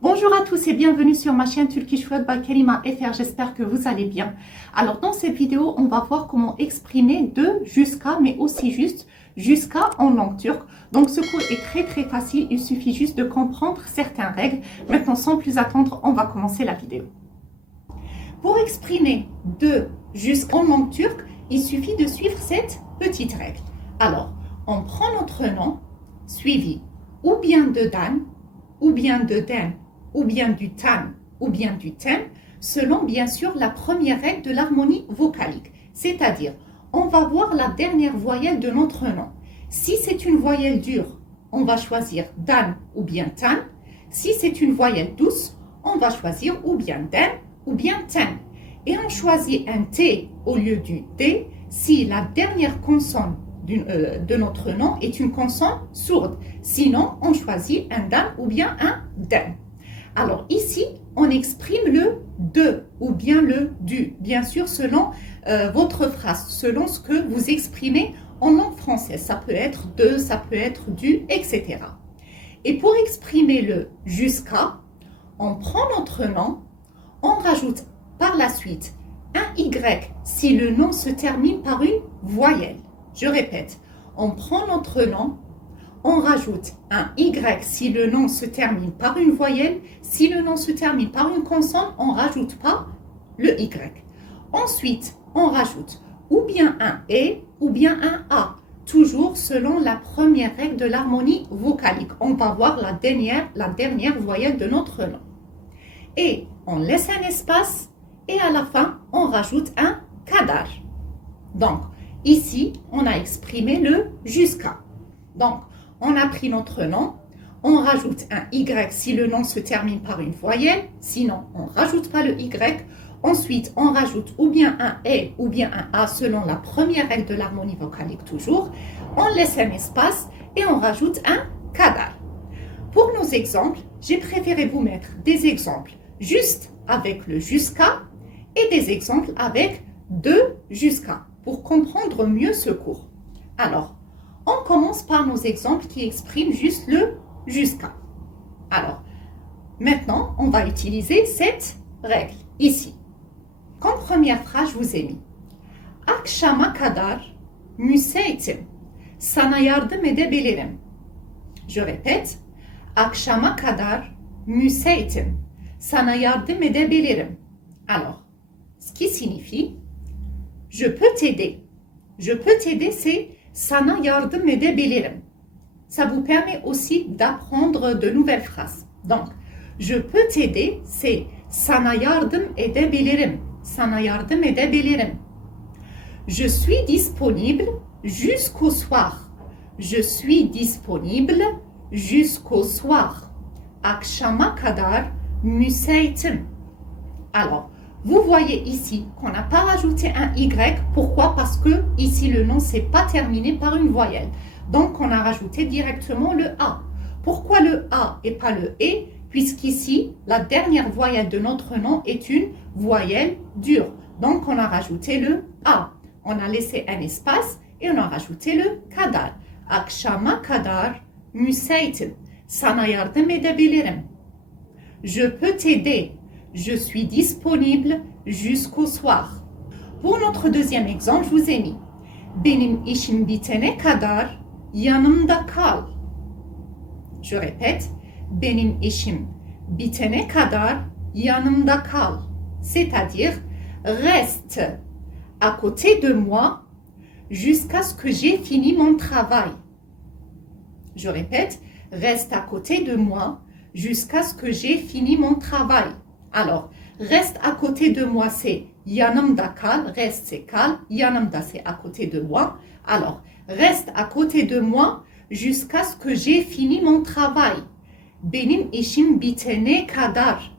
Bonjour à tous et bienvenue sur ma chaîne Turkish Word by Karima FR, j'espère que vous allez bien. Alors dans cette vidéo, on va voir comment exprimer de jusqu'à, mais aussi juste jusqu'à en langue turque. Donc ce cours est très facile, il suffit juste de comprendre certaines règles. Maintenant sans plus attendre, on va commencer la vidéo. Pour exprimer de jusqu'en langue turque, il suffit de suivre cette petite règle. Alors, on prend notre nom, suivi ou bien de dan, ou bien de den, ou bien du tan, ou bien du ten, selon bien sûr la première règle de l'harmonie vocalique. C'est-à-dire, on va voir la dernière voyelle de notre nom. Si c'est une voyelle dure, on va choisir dan ou bien tan. Si c'est une voyelle douce, on va choisir ou bien den ou bien ten. Et on choisit un T au lieu du D si la dernière consonne de notre nom est une consonne sourde. Sinon, on choisit un dan ou bien un den. Alors ici, on exprime le de ou bien le du, bien sûr selon votre phrase, selon ce que vous exprimez en langue française. Ça peut être de, ça peut être du, etc. Et pour exprimer le jusqu'à, on prend notre nom, on rajoute par la suite un Y si le nom se termine par une voyelle. Je répète, on prend notre nom, on rajoute un Y si le nom se termine par une voyelle. Si le nom se termine par une consonne, on ne rajoute pas le Y. Ensuite, on rajoute ou bien un E ou bien un A, toujours selon la première règle de l'harmonie vocalique. On va voir la dernière voyelle de notre nom. Et on laisse un espace et à la fin, on rajoute un kadar. Donc, ici, on a exprimé le jusqu'à. Donc, on a pris notre nom, on rajoute un Y si le nom se termine par une voyelle, sinon on ne rajoute pas le Y. Ensuite, on rajoute ou bien un E ou bien un A selon la première règle de l'harmonie vocalique toujours. On laisse un espace et on rajoute un kadar. Pour nos exemples, j'ai préféré vous mettre des exemples juste avec le jusqu'à et des exemples avec de jusqu'à pour comprendre mieux ce cours. Alors, on commence par nos exemples qui expriment juste le jusqu'à. Alors, maintenant, on va utiliser cette règle ici. Comme première phrase, je vous ai mis Akşama kadar müsaitim. Sana yardım edebilirim. Je répète. Akşama kadar müsaitim. Sana yardım edebilirim. Alors, ce qui signifie je peux t'aider. Je peux t'aider, c'est sana yardım edebilirim. Ça vous permet aussi d'apprendre de nouvelles phrases. Donc, je peux t'aider, c'est sana yardım edebilirim. Sana yardım edebilirim. Je suis disponible jusqu'au soir. Je suis disponible jusqu'au soir. Akşama kadar müsaitim. Alors, vous voyez ici qu'on n'a pas rajouté un Y. Pourquoi? Parce que ici, le nom ne s'est pas terminé par une voyelle. Donc, on a rajouté directement le A. Pourquoi le A et pas le E? Puisqu'ici, la dernière voyelle de notre nom est une voyelle dure. Donc, on a rajouté le A. On a laissé un espace et on a rajouté le kadar. Akşama kadar müsaitim. Sana yardım edebilirim. Je peux t'aider. Je suis disponible jusqu'au soir. Pour notre deuxième exemple, je vous ai mis Benim işim bitene kadar yanımda kal. Je répète. Benim işim bitene kadar yanımda kal. C'est-à-dire, reste à côté de moi jusqu'à ce que j'ai fini mon travail. Je répète. Reste à côté de moi jusqu'à ce que j'ai fini mon travail. Alors, reste à côté de moi, c'est yanımda kal. Reste, c'est kal. Yanımda, c'est à côté de moi. Alors, reste à côté de moi jusqu'à ce que j'ai fini mon travail. Benim işim bitene kadar.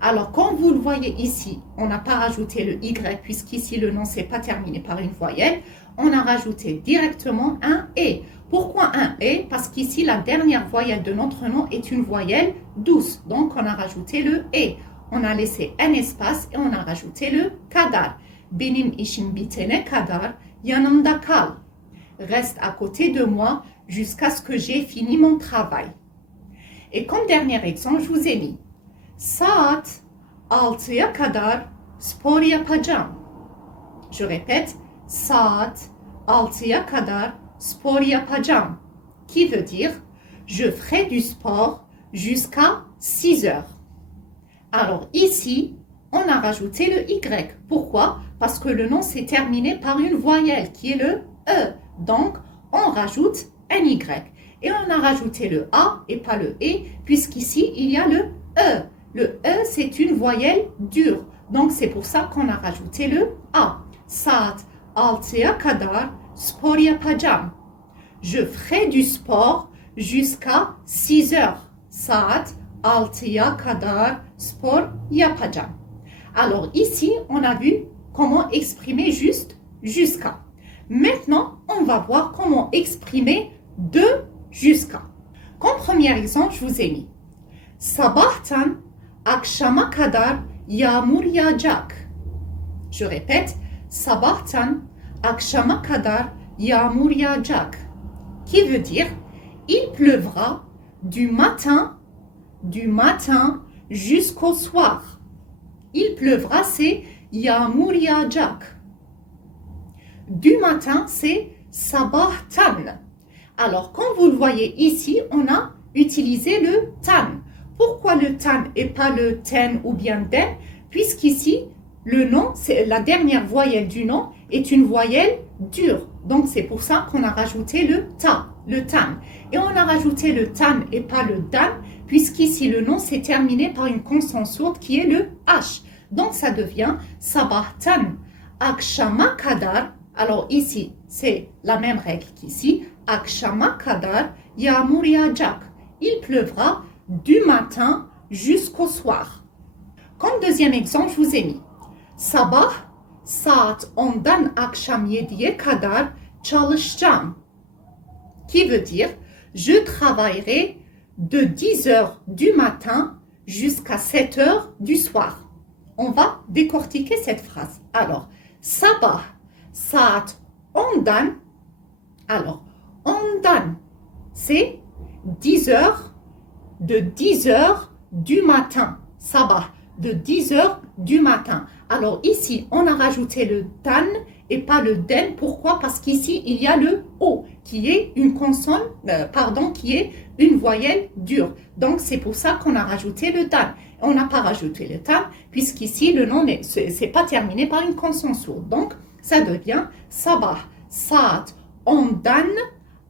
Alors, comme vous le voyez ici, on n'a pas rajouté le Y puisqu'ici, le nom ne s'est pas terminé par une voyelle. On a rajouté directement un E. Pourquoi un E? Parce qu'ici, la dernière voyelle de notre nom est une voyelle douce. Donc, on a rajouté le E. On a laissé un espace et on a rajouté le kadar. Benim işim bitene kadar yanımda kal. Reste à côté de moi jusqu'à ce que j'ai fini mon travail. Et comme dernier exemple, je vous ai mis saat 6'ya kadar spor yapacağım. Je répète, saat 6'ya kadar spor yapacağım. Qui veut dire, je ferai du sport jusqu'à 6 heures. Alors ici, on a rajouté le Y. Pourquoi? Parce que le nom s'est terminé par une voyelle qui est le E. Donc, on rajoute un Y. Et on a rajouté le A et pas le E, puisqu'ici, il y a le E. Le E, c'est une voyelle dure. Donc, c'est pour ça qu'on a rajouté le A. Saat 6'ya kadar spor yapacağım. Je ferai du sport jusqu'à 6 heures. Saat 6'ya kadar spor yapacağım. Alors ici, on a vu comment exprimer juste jusqu'à. Maintenant, on va voir comment exprimer de jusqu'à. Comme premier exemple, je vous ai mis sabahtan akşama kadar yağmur yağacak. Je répète, sabahtan akşama kadar yağmur yağacak. Qui veut dire, il pleuvra du matin jusqu'au soir. Il pleuvra, c'est yağmur yağacak. Du matin, c'est sabahtan. Alors, comme vous le voyez ici, on a utilisé le tan. Pourquoi le tan et pas le ten ou bien den? Puisqu'ici, le nom, c'est la dernière voyelle du nom, est une voyelle dure. Donc, c'est pour ça qu'on a rajouté le ta, le tan. Et on a rajouté le tan et pas le dan, puisqu'ici, le nom s'est terminé par une consonne sourde qui est le H. Donc, ça devient sabahtan akşama kadar. Alors, ici, c'est la même règle qu'ici. Akşama kadar yağmur yağacak. Il pleuvra du matin jusqu'au soir. Comme deuxième exemple, je vous ai mis sabah saat 10'dan akşam 7'ye kadar çalışacağım. Qui veut dire, je travaillerai de 10 heures du matin jusqu'à 7 heures du soir. On va décortiquer cette phrase. Alors, sabah saat 10'dan. Alors, 10'dan, c'est 10 heures, de 10 heures du matin. Sabah, de 10 heures du matin. Alors ici, on a rajouté le tan et pas le den. Pourquoi? Parce qu'ici, il y a le O qui est une consonne, qui est une voyelle dure. Donc, c'est pour ça qu'on a rajouté le tan. On n'a pas rajouté le tan puisqu'ici, le nom c'est pas terminé par une consonne sourde. Donc, ça devient sabah saat 10'dan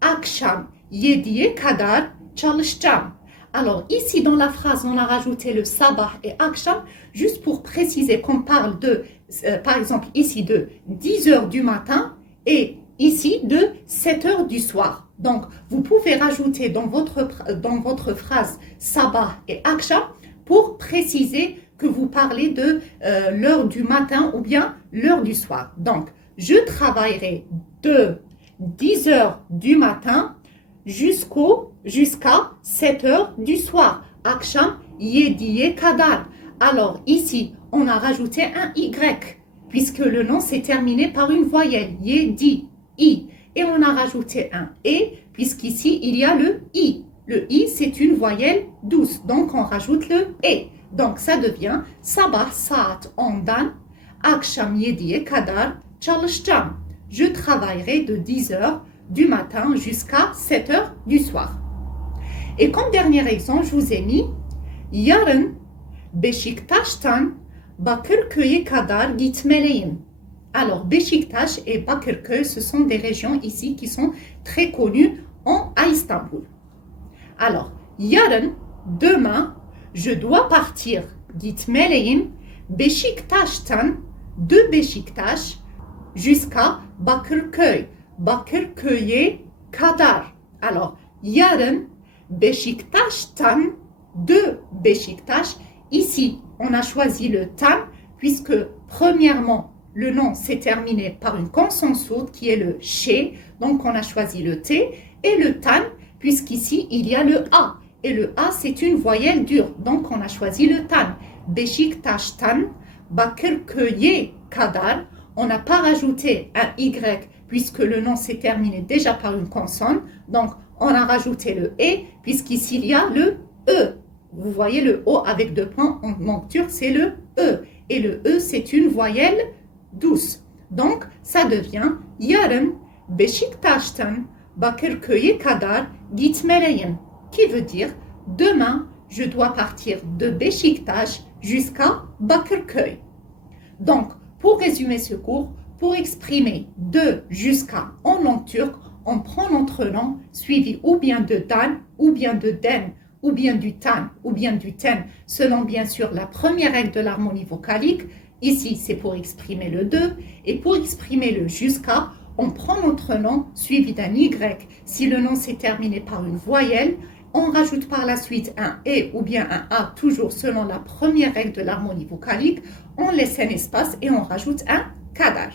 akşam 7'ye kadar çalışacağım. Alors ici dans la phrase, on a rajouté le sabah et akşam juste pour préciser qu'on parle de, par exemple ici de 10 heures du matin et ici de 7 heures du soir. Donc vous pouvez rajouter dans votre phrase sabah et akşam pour préciser que vous parlez de l'heure du matin ou bien l'heure du soir. Donc je travaillerai de 10 heures du matin jusqu'à 7 heures du soir. Akşam 7'ye kadar. Alors ici, on a rajouté un Y, puisque le nom s'est terminé par une voyelle. Yedi, I. Et on a rajouté un E, puisqu'ici, il y a le I. Le I, c'est une voyelle douce. Donc, on rajoute le E. Donc, ça devient sabah saat 10'dan akşam 7'ye kadar çalışacağım. Je travaillerai de 10 heures du matin jusqu'à 7 heures du soir. Et comme dernier exemple, je vous ai mis yarın Beşiktaş'tan Bakırköy'e kadar gitmeliyim. Alors, Beşiktaş et Bakırköy, ce sont des régions ici qui sont très connues à Istanbul. Alors, yarın, demain, je dois partir gitmeliyim Beşiktaş'tan, de Beşiktaş jusqu'à Bakırköy. Bakırköy'e kadar. Alors, yarın Beşiktaş'tan, de Beşiktaş. Ici, on a choisi le tan puisque, premièrement, le nom s'est terminé par une consonne sourde qui est le ş. Donc, on a choisi le T et le tan puisqu'ici, il y a le A. Et le A, c'est une voyelle dure. Donc, on a choisi le tan. Beşiktaş'tan Bakırköy'e kadar. On n'a pas rajouté un Y puisque le nom s'est terminé déjà par une consonne. Donc, on a rajouté le E puisqu'ici, il y a le E. Vous voyez le O avec deux points en langue turque, c'est le E. Et le E, c'est une voyelle douce. Donc, ça devient yarın Beşiktaş'tan Bakırköy'e kadar gitmeliyim, qui veut dire demain, je dois partir de Beşiktaş jusqu'à Bakırköy. Donc, pour résumer ce cours, pour exprimer de jusqu'à en langue turque, on prend notre nom suivi ou bien de dan, ou bien de den, ou bien du tan, ou bien du ten, selon bien sûr la première règle de l'harmonie vocalique. Ici, c'est pour exprimer le de, et pour exprimer le jusqu'à, on prend notre nom suivi d'un y. Si le nom s'est terminé par une voyelle, on rajoute par la suite un E ou bien un A, toujours selon la première règle de l'harmonie vocalique. On laisse un espace et on rajoute un kadar.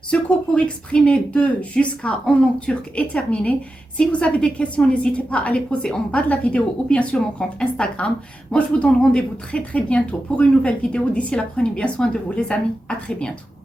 Ce cours pour exprimer de jusqu'à en langue turque est terminé. Si vous avez des questions, n'hésitez pas à les poser en bas de la vidéo ou bien sur mon compte Instagram. Moi, je vous donne rendez-vous très bientôt pour une nouvelle vidéo. D'ici là, prenez bien soin de vous les amis. À très bientôt.